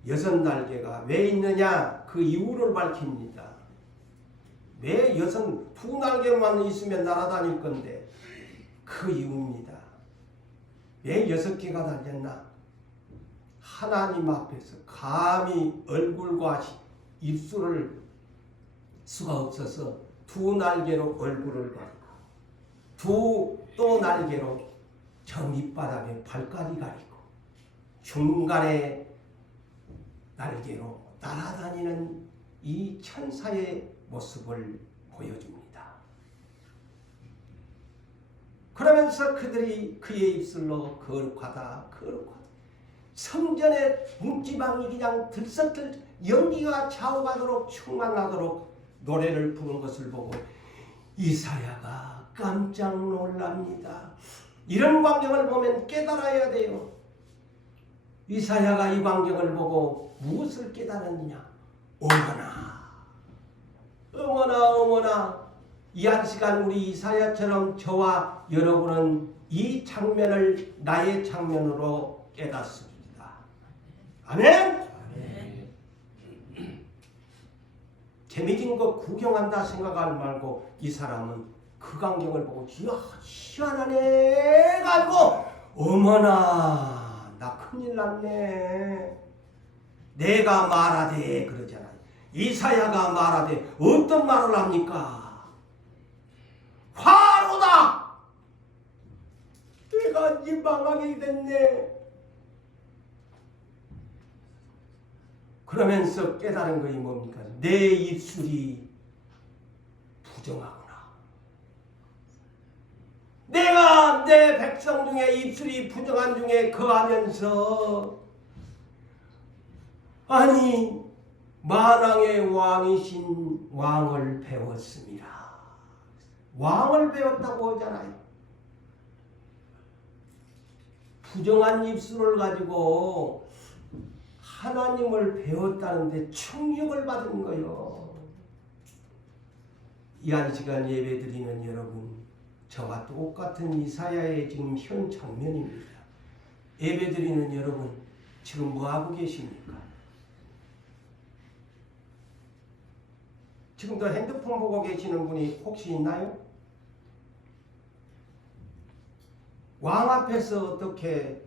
6날개가 왜 있느냐, 그 이유를 밝힙니다. 왜 2날개만 있으면 날아다닐 건데 그 이유입니다. 왜 6개가 달렸나? 하나님 앞에서 감히 얼굴과 입술을 수가 없어서 2날개로 얼굴을 가리고 또 날개로 저 밑바닥에 발까지 가리고 중간에 날개로 날아다니는 이 천사의 모습을 보여줍니다. 그러면서 그들이 그의 입술로 거룩하다 거룩하다, 성전의 문지방이 그냥 들썩들 연기가 좌우가도록 충만하도록 노래를 부른 것을 보고 이사야가 깜짝 놀랍니다. 이런 광경을 보면 깨달아야 돼요. 이사야가 이 광경을 보고 무엇을 깨달았느냐? 어머나 이 한 시간 우리 이사야처럼 저와 여러분은 이 장면을 나의 장면으로 깨닫습니다. 아멘? 재미진 거 구경한다 생각하지 말고 이 사람은 그 광경을 보고 이야 희한하네 가지고 어머나 나 큰일 났네. 내가 말하되 그러잖아요. 이사야가 말하되 어떤 말을 합니까? 화로다. 내가 이 망하게 됐네. 그러면서 깨달은 것이 뭡니까? 내 입술이 부정하구나. 내가 내 백성 중에 입술이 부정한 중에 거하면서 아니 만왕의 왕이신 왕을 배웠습니다. 왕을 배웠다고 하잖아요. 부정한 입술을 가지고 하나님을 배웠다는데 충격을 받은 거예요. 이 한 시간 예배 드리는 여러분, 저와 똑같은 이사야의 지금 현 장면입니다. 예배 드리는 여러분, 지금 뭐하고 계십니까? 지금도 핸드폰 보고 계시는 분이 혹시 있나요? 왕 앞에서 어떻게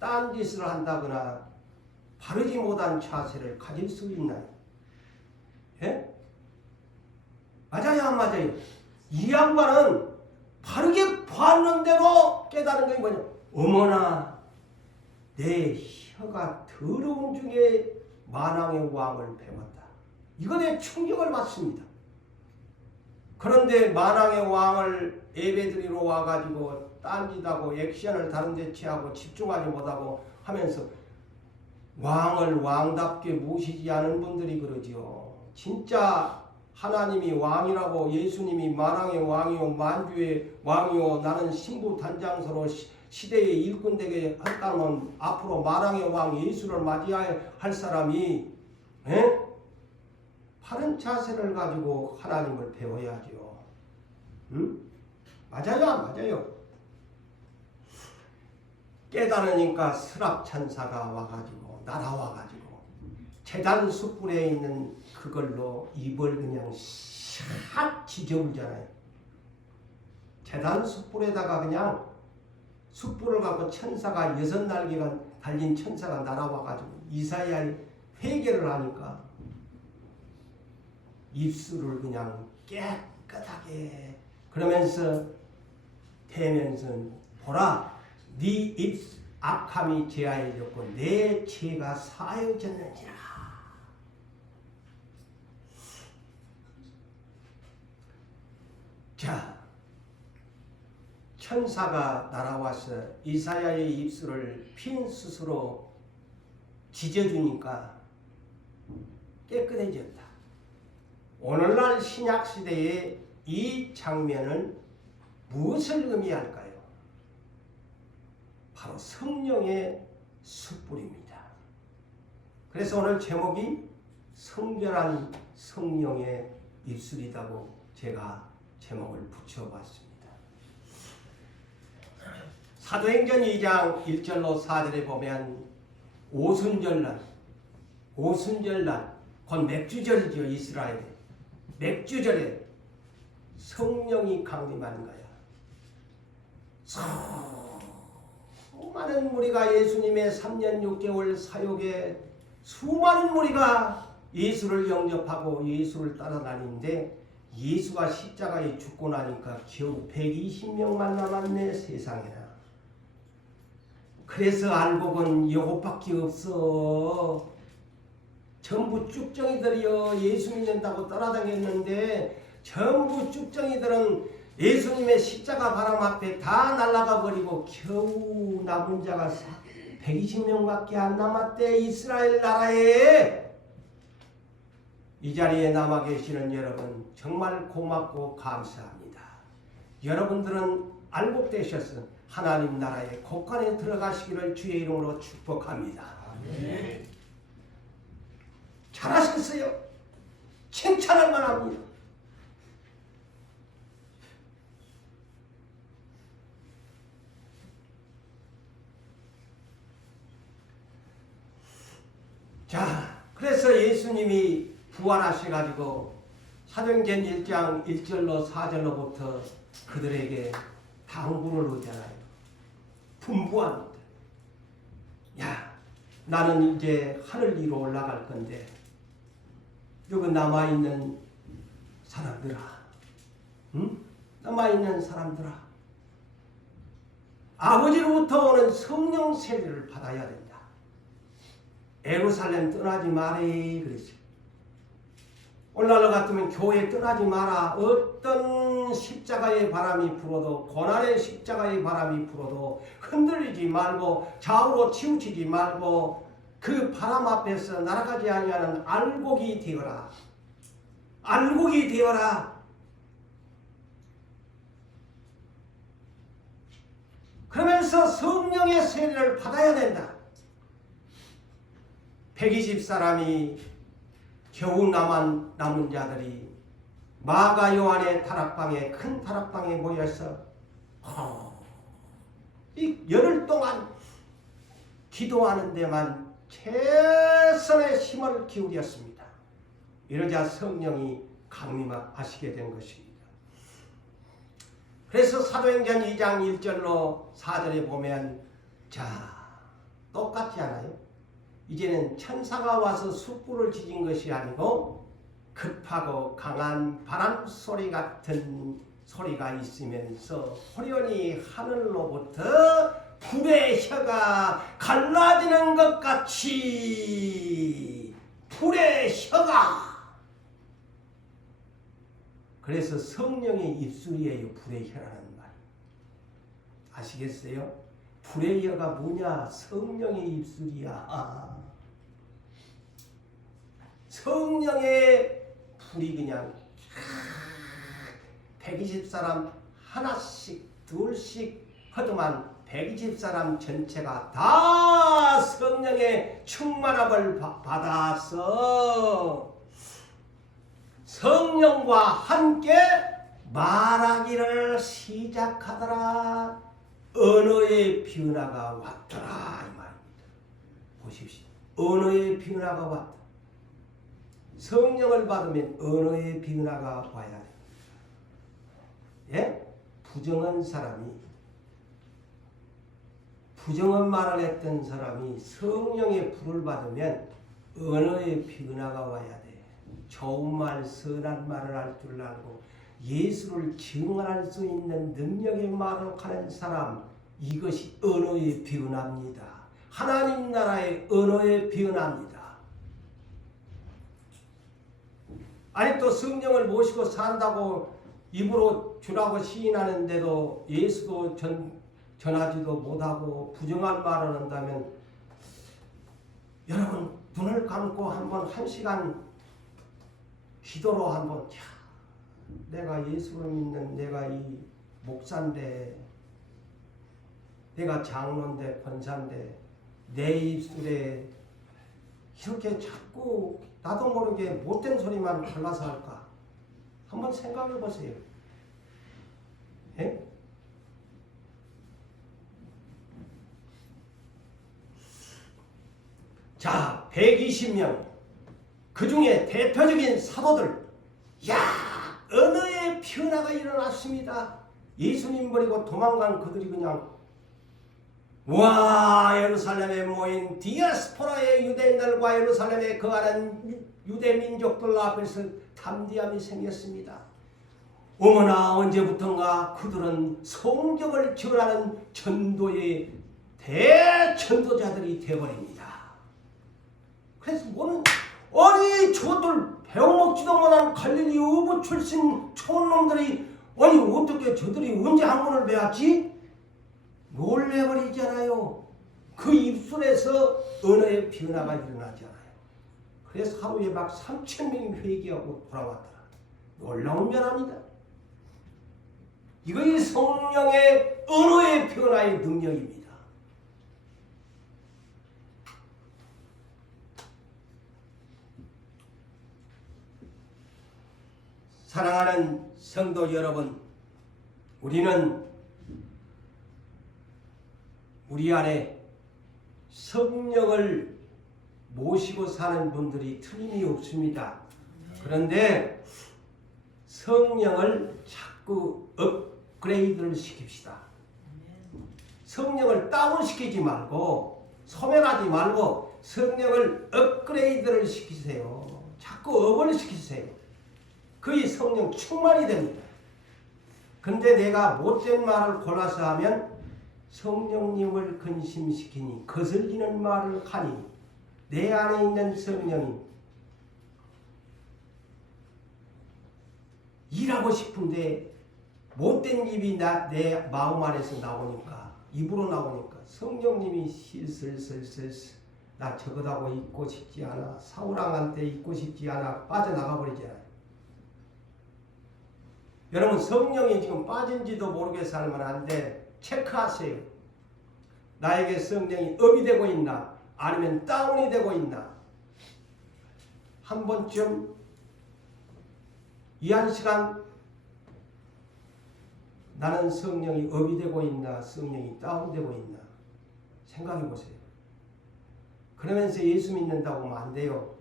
딴짓을 한다거나 바르지 못한 자세를 가질 수 있나요? 예? 맞아요, 안 맞아요? 이 양반은 바르게 봤는데도 깨달은 것이 뭐냐? 어머나, 내 혀가 더러운 중에 만왕의 왕을 배웠다. 이것에 충격을 받습니다. 그런데 만왕의 왕을 예배드리러 와가지고 딴짓하고 액션을 다른 데 취하고 집중하지 못하고 하면서 왕을 왕답게 모시지 않은 분들이 그러지요. 진짜 하나님이 왕이라고, 예수님이 만왕의 왕이요 만주의 왕이요 나는 신부 단장서로 시대의 일꾼 되게 했다면 앞으로 만왕의 왕 예수를 맞이할 사람이 바른 자세를 가지고 하나님을 배워야죠. 응? 맞아요, 안 맞아요? 깨달으니까 스랍천사가 와가지고 날아와가지고 제단 숯불에 있는 그걸로 입을 그냥 샥 지져불잖아요. 제단 숯불에다가 그냥 숯불을 갖고 천사가 6날개가 달린 천사가 날아와가지고 이사야의 회개를 하니까 입술을 그냥 깨끗하게 그러면서 대면서 보라 네 입 악함이 제하여졌고 내 죄가 사하여졌느니라. 자, 천사가 날아와서 이사야의 입술을 핀 숯으로 지져주니까 깨끗해졌다. 오늘날 신약시대의 이 장면은 무엇을 의미할까요? 바로 성령의 숯불입니다. 그래서 오늘 제목이 성결한 성령의 입술이라고 제가 제목을 붙여봤습니다. 사도행전 2장 1절로 4절에 보면 오순절날 곧 맥주절이죠. 이스라엘에 맥주절에 성령이 강림하는 거야. 수많은 무리가 예수님의 3년 6개월 사역에 수많은 무리가 예수를 영접하고 예수를 따라다니는데 예수가 십자가에 죽고 나니까 겨우 120명만 남았네 세상에나. 그래서 알곡은 이것밖에 없어. 전부 쭉정이들이여 예수 믿는다고 따라다녔는데 전부 쭉정이들은 예수님의 십자가 바람 앞에 다 날아가 버리고 겨우 남은 자가 120명밖에 안 남았대. 이스라엘 나라에. 이 자리에 남아 계시는 여러분 정말 고맙고 감사합니다. 여러분들은 알곡되셔서 하나님 나라의 곳간에 들어가시기를 주의 이름으로 축복합니다. 아멘. 잘하셨어요. 칭찬할 만합니다. 자, 그래서 예수님이 부활하셔가지고 사도행전 1장 1절로 4절로부터 그들에게 당부를 하잖아요. 분부합니다. 야, 나는 이제 하늘 위로 올라갈 건데 여기 남아있는 사람들아, 응? 남아있는 사람들아, 아버지로부터 오는 성령 세례를 받아야 된다. 예루살렘 떠나지 마래 그랬죠. 오늘날 같으면 교회 떠나지 마라. 어떤 십자가의 바람이 불어도 고난의 십자가의 바람이 불어도 흔들리지 말고 좌우로 치우치지 말고 그 바람 앞에서 날아가지 아니하는 알곡이 되어라. 알곡이 되어라. 그러면서 성령의 세례를 받아야 된다. 120사람이 겨우 남은 자들이 마가 요한의 다락방에 큰 다락방에 모여서 이 열흘 동안 기도하는 데만 최선의 힘을 기울였습니다. 이러자 성령이 강림하시게 된 것입니다. 그래서 사도행전 2장 1절로 4절에 보면 자, 똑같지 않아요? 이제는 천사가 와서 숯불을 지진 것이 아니고 급하고 강한 바람 소리 같은 소리가 있으면서 호련히 하늘로부터 불의 혀가 갈라지는 것 같이 불의 혀가. 그래서 성령의 입술이에요. 불의 혀라는 말. 아시겠어요? 불의 혀가 뭐냐? 성령의 입술이야. 성령의 불이 그냥 120사람 하나씩 둘씩 하더만 120사람 전체가 다 성령의 충만함을 받아서 성령과 함께 말하기를 시작하더라. 언어의 변화가 왔더라 이 말입니다. 보십시오. 언어의 변화가 왔다. 성령을 받으면 언어의 변화가 와야 됩니다. 예? 부정한 말을 했던 사람이 성령의 불을 받으면 언어의 변화가 와야 돼. 좋은 말, 선한 말을 할 줄 알고 예수를 증언할 수 있는 능력의 말을 하는 사람, 이것이 언어의 변화입니다. 하나님 나라의 언어의 변화입니다. 아니 또 성령을 모시고 산다고 입으로 주라고 시인하는데도 예수도 전하지도 못하고 부정한 말을 한다면 여러분 눈을 감고 한번 1시간 기도로 한번 내가 예수를 믿는 내가 이 목사인데 내가 장로인데 권사인데 내 입술에 이렇게 자꾸 나도 모르게 못된 소리만 골라서 할까? 한번 생각해 보세요. 예? 자, 120명. 그 중에 대표적인 사도들. 야, 언어의 변화가 일어났습니다. 예수님 버리고 도망간 그들이 그냥 와, 예루살렘에 모인 디아스포라의 유대인들과 예루살렘에 거하는 유대 민족들 앞에서 담대함이 생겼습니다. 어머나 언제부턴가 그들은 성경을 전하는 전도의 대전도자들이 되어버립니다. 그래서 뭐는 아니 저들 배워먹지도 못한 갈릴리 어부 출신 촌놈들이 아니 어떻게 저들이 언제 학문을 배웠지? 놀래버리잖아요. 그 입술에서 언어의 변화가 일어나잖아요. 그래서 하루에 막 3,000명이 회개하고 돌아왔더라. 놀라운 변화입니다. 이것이 성령의 언어의 변화의 능력입니다. 사랑하는 성도 여러분, 우리는 우리 안에 성령을 모시고 사는 분들이 틀림이 없습니다. 그런데 성령을 자꾸 업그레이드를 시킵시다. 성령을 다운시키지 말고 소멸하지 말고 성령을 업그레이드를 시키세요. 자꾸 업을 시키세요. 그의 성령 충만이 됩니다. 근데 내가 못된 말을 골라서 하면 성령님을 근심시키니 거슬리는 말을 하니 내 안에 있는 성령이 일하고 싶은데 못된 입이 내 마음 안에서 나오니까 입으로 나오니까 성령님이 슬슬슬슬 나 저것하고 있고 싶지 않아 사우랑한테 있고 싶지 않아 빠져나가 버리잖아요. 여러분 성령이 지금 빠진지도 모르게 살면 안 돼. 체크하세요. 나에게 성령이 업이 되고 있나 아니면 다운이 되고 있나. 한 번쯤 이 한 시간 나는 성령이 업이 되고 있나 성령이 다운되고 있나 생각해 보세요. 그러면서 예수 믿는다고 하면 안 돼요.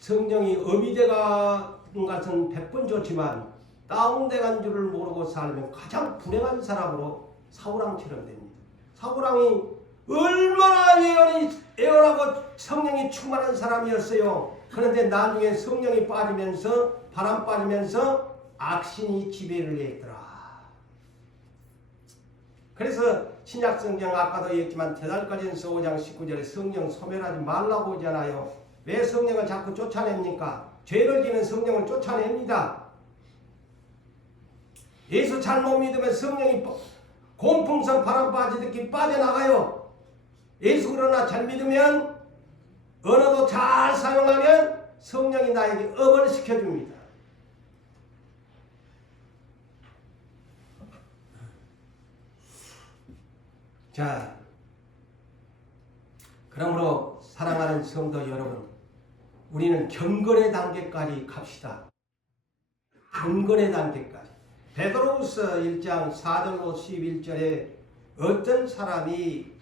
성령이 업이 되는 것은 100번 좋지만 다운돼간 줄을 모르고 살면 가장 불행한 사람으로 사우랑처럼 됩니다. 사우랑이 얼마나 예언하고 성령이 충만한 사람이었어요. 그런데 나중에 성령이 빠지면서 바람 빠지면서 악신이 지배를 했더라. 그래서 신약 성경 아까도 얘기했지만 데살로니가전서 5장 19절에 성령 소멸하지 말라고 하잖아요. 왜 성령을 자꾸 쫓아냅니까? 죄를 지는 성령을 쫓아냅니다. 예수 잘못 믿으면 성령이 공풍선 바람 빠지듯이 빠져나가요. 예수 그러나 잘 믿으면 언어도 잘 사용하면 성령이 나에게 업을 시켜줍니다. 자, 그러므로 사랑하는 성도 여러분, 우리는 경건의 단계까지 갑시다. 경건의 단계까지. 베드로후서 1장 4절로 11절에 어떤 사람이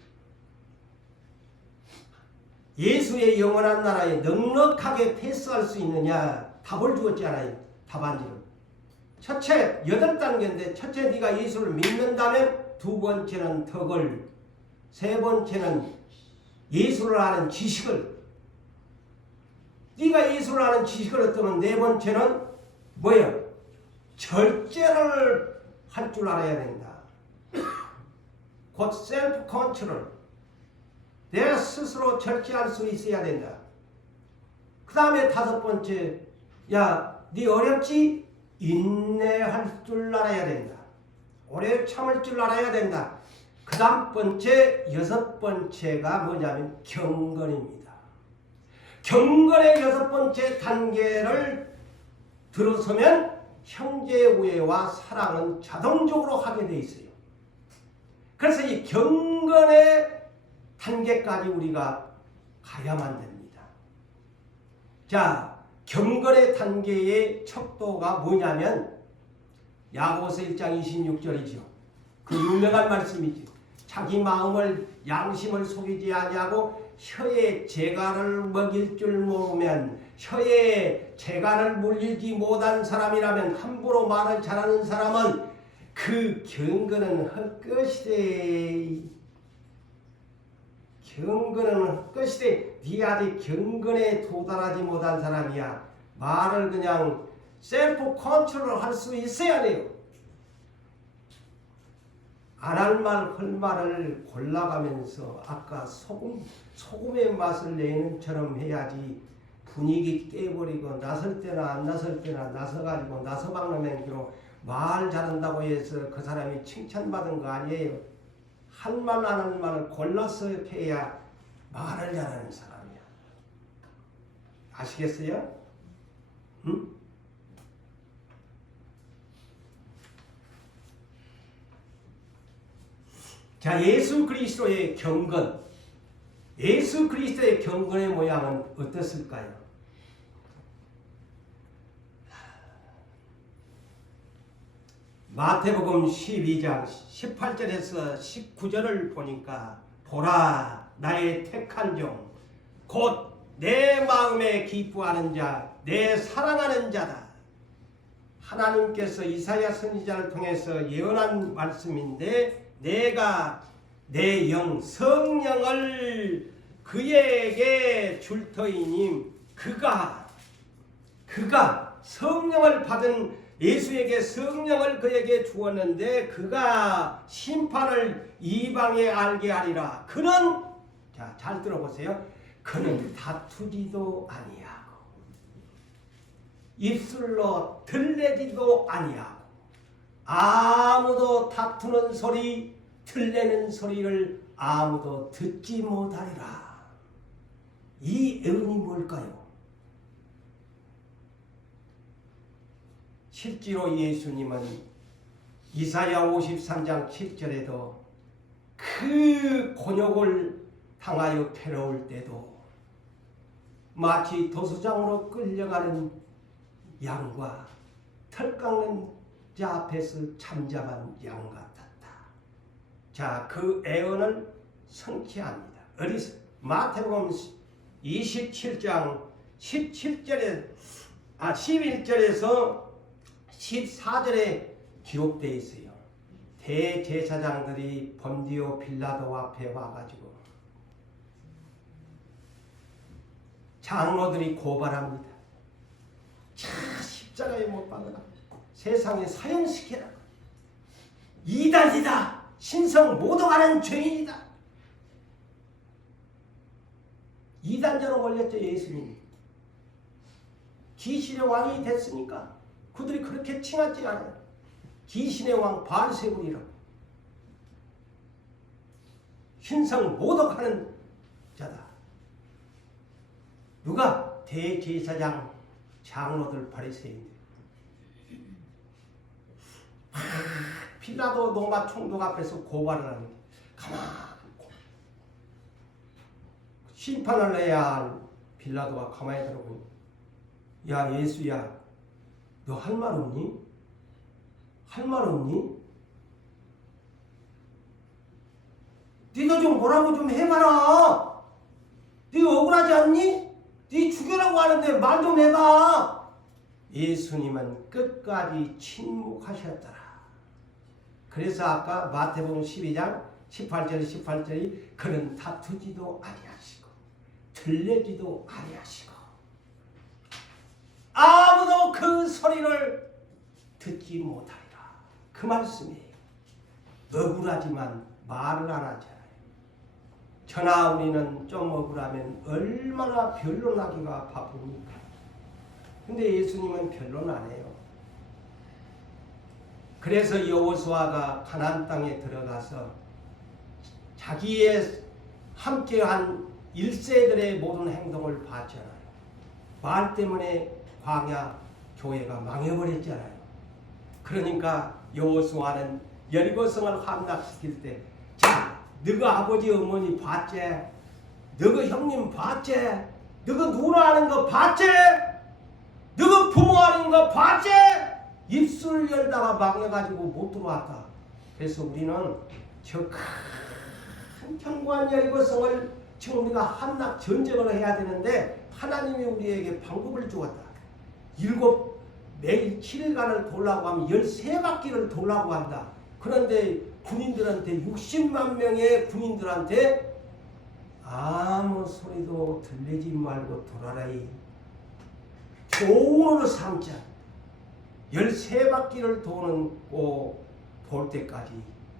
예수의 영원한 나라에 넉넉하게 패스할 수 있느냐 답을 주었잖아요. 답안지를. 첫째 8단계인데 첫째 네가 예수를 믿는다면 두 번째는 덕을, 세 번째는 예수를 아는 지식을, 네가 예수를 아는 지식을 얻으면 네 번째는 뭐예요? 절제를 할 줄 알아야 된다. 곧 셀프 컨트롤. 내가 스스로 절제할 수 있어야 된다. 그 다음에 다섯 번째, 야, 네 어렵지? 인내할 줄 알아야 된다. 오래 참을 줄 알아야 된다. 그 다음 번째, 여섯 번째가 뭐냐면 경건입니다. 경건의 여섯 번째 단계를 들어서면 형제 우애와 사랑은 자동적으로 하게 돼 있어요. 그래서 이 경건의 단계까지 우리가 가야만 됩니다. 자, 경건의 단계의 척도가 뭐냐면 야고보서 1장 26절이죠. 그 유명한 말씀이죠. 자기 마음을 양심을 속이지 아니하고 혀에 재갈을 먹일 줄 모르면, 혀에 재갈을 물리지 못한 사람이라면, 함부로 말을 잘하는 사람은 그 경건은 헛것이되, 경건은 헛것이되 네 아직 경건에 도달하지 못한 사람이야. 말을 그냥 셀프 컨트롤 할 수 있어야 돼요. 안 할 말, 할 말을 골라가면서 아까 소금의 맛을 내는 처럼 해야지. 분위기 깨버리고 나설 때나 안 나설 때나 나서가지고 나서박는 맹기로 말 잘한다고 해서 그 사람이 칭찬받은 거 아니에요. 할 말 안 할 말을 골라서 해야 말을 잘하는 사람이야. 아시겠어요? 응? 자, 예수 그리스도의 경건, 예수 그리스도의 경건의 모양은 어떻을까요? 마태복음 12장 18절에서 19절을 보니까 보라, 나의 택한 종, 곧 내 마음에 기뻐하는 자, 내 사랑하는 자다. 하나님께서 이사야 선지자를 통해서 예언한 말씀인데, 내가 내 영 성령을 그에게 줄 터이니, 그가 성령을 받은 예수에게 성령을 그에게 주었는데 그가 심판을 이방에 알게 하리라. 그는, 자, 잘 들어보세요. 그는 다투지도 아니하고 입술로 들레지도 아니하고 아무도 다투는 소리, 들레는 소리를 아무도 듣지 못하리라. 이 애언이 뭘까요? 실제로 예수님은 이사야 53장 7절에도 그 곤욕을 당하여 괴로울 때도 마치 도수장으로 끌려가는 양과 털 깎는 자 앞에서 잠잠한 양 같았다. 자, 그 애언을 성취합니다. 어디서? 마태복음 27장 11절에서 14절에 기록되어 있어요. 대제사장들이 본디오 빌라도 앞에 와가지고 장로들이 고발합니다. 자, 십자가에 못 박으라. 세상에 사형시켜라. 이단이다. 신성 모독하는 죄인이다. 이단자로 걸렸죠, 예수님이. 귀신의 왕이 됐으니까 그들이 그렇게 칭하지 않아요. 귀신의 왕 바알세불이라고. 신성 모독하는 자다. 누가? 대제사장, 장로들, 바리새인들. 빌라도 로마 총독 앞에서 고발을 하는데 가만히 심판을 해야 할 빌라도가 가만히 들어보니, 야 예수야, 너 할 말 없니? 할 말 없니? 니도 좀 뭐라고 좀 해봐라. 니 억울하지 않니? 니 죽여라고 하는데 말 좀 해봐. 예수님은 끝까지 침묵하셨더라. 그래서 아까 마태복음 12장 18절이 그는 다투지도 아니하시고 들레지도 아니하시고 아무도 그 소리를 듣지 못하리라. 그 말씀이에요. 억울하지만 말을 안 하잖아요. 저나 우리는 좀 억울하면 얼마나 변론하기가 바쁩니까? 근데 예수님은 변론 안 해요. 그래서 여호수아가 가나안 땅에 들어가서 자기의 함께한 1세들의 모든 행동을 봤잖아요. 말 때문에 광야 교회가 망해버렸잖아요. 그러니까 여호수아는 여리고성을 함락시킬 때 자, 너가 아버지 어머니 봤지? 너가 형님 봤지? 너가 누나 하는 거 봤지? 너가 부모 하는 거 봤지? 입술 열다가 망해가지고 못 들어왔다. 그래서 우리는 저 큰 견고한 여리고성을 지금 우리가 한낱 전쟁을 해야 되는데 하나님이 우리에게 방법을 주었다. 매일 7일간을 돌라고 하면 13바퀴를 돌라고 한다. 그런데 군인들한테 60만 명의 군인들한테 아무 소리도 들리지 말고 돌아라이. 좋은 삼자 13바퀴를 돌 때까지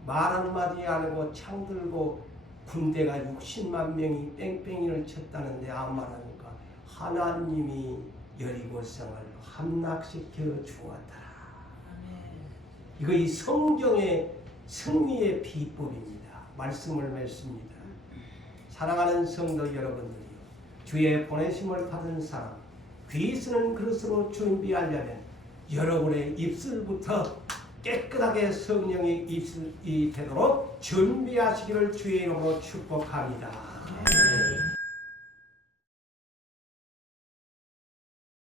말 한마디 안 하고 창 들고 군대가 60만 명이 뺑뺑이를 쳤다는데 아무 말 하니까 하나님이 여리고성을 함락시켜 주었더라. 이거 이 성경의 승리의 비법입니다. 말씀을 맺습니다. 사랑하는 성도 여러분들이요, 주의 보내심을 받은 사람, 귀 쓰는 그릇으로 준비하려면 여러분의 입술부터 깨끗하게 성령의 입술이 되도록 준비하시기를 주의 이름으로 축복합니다.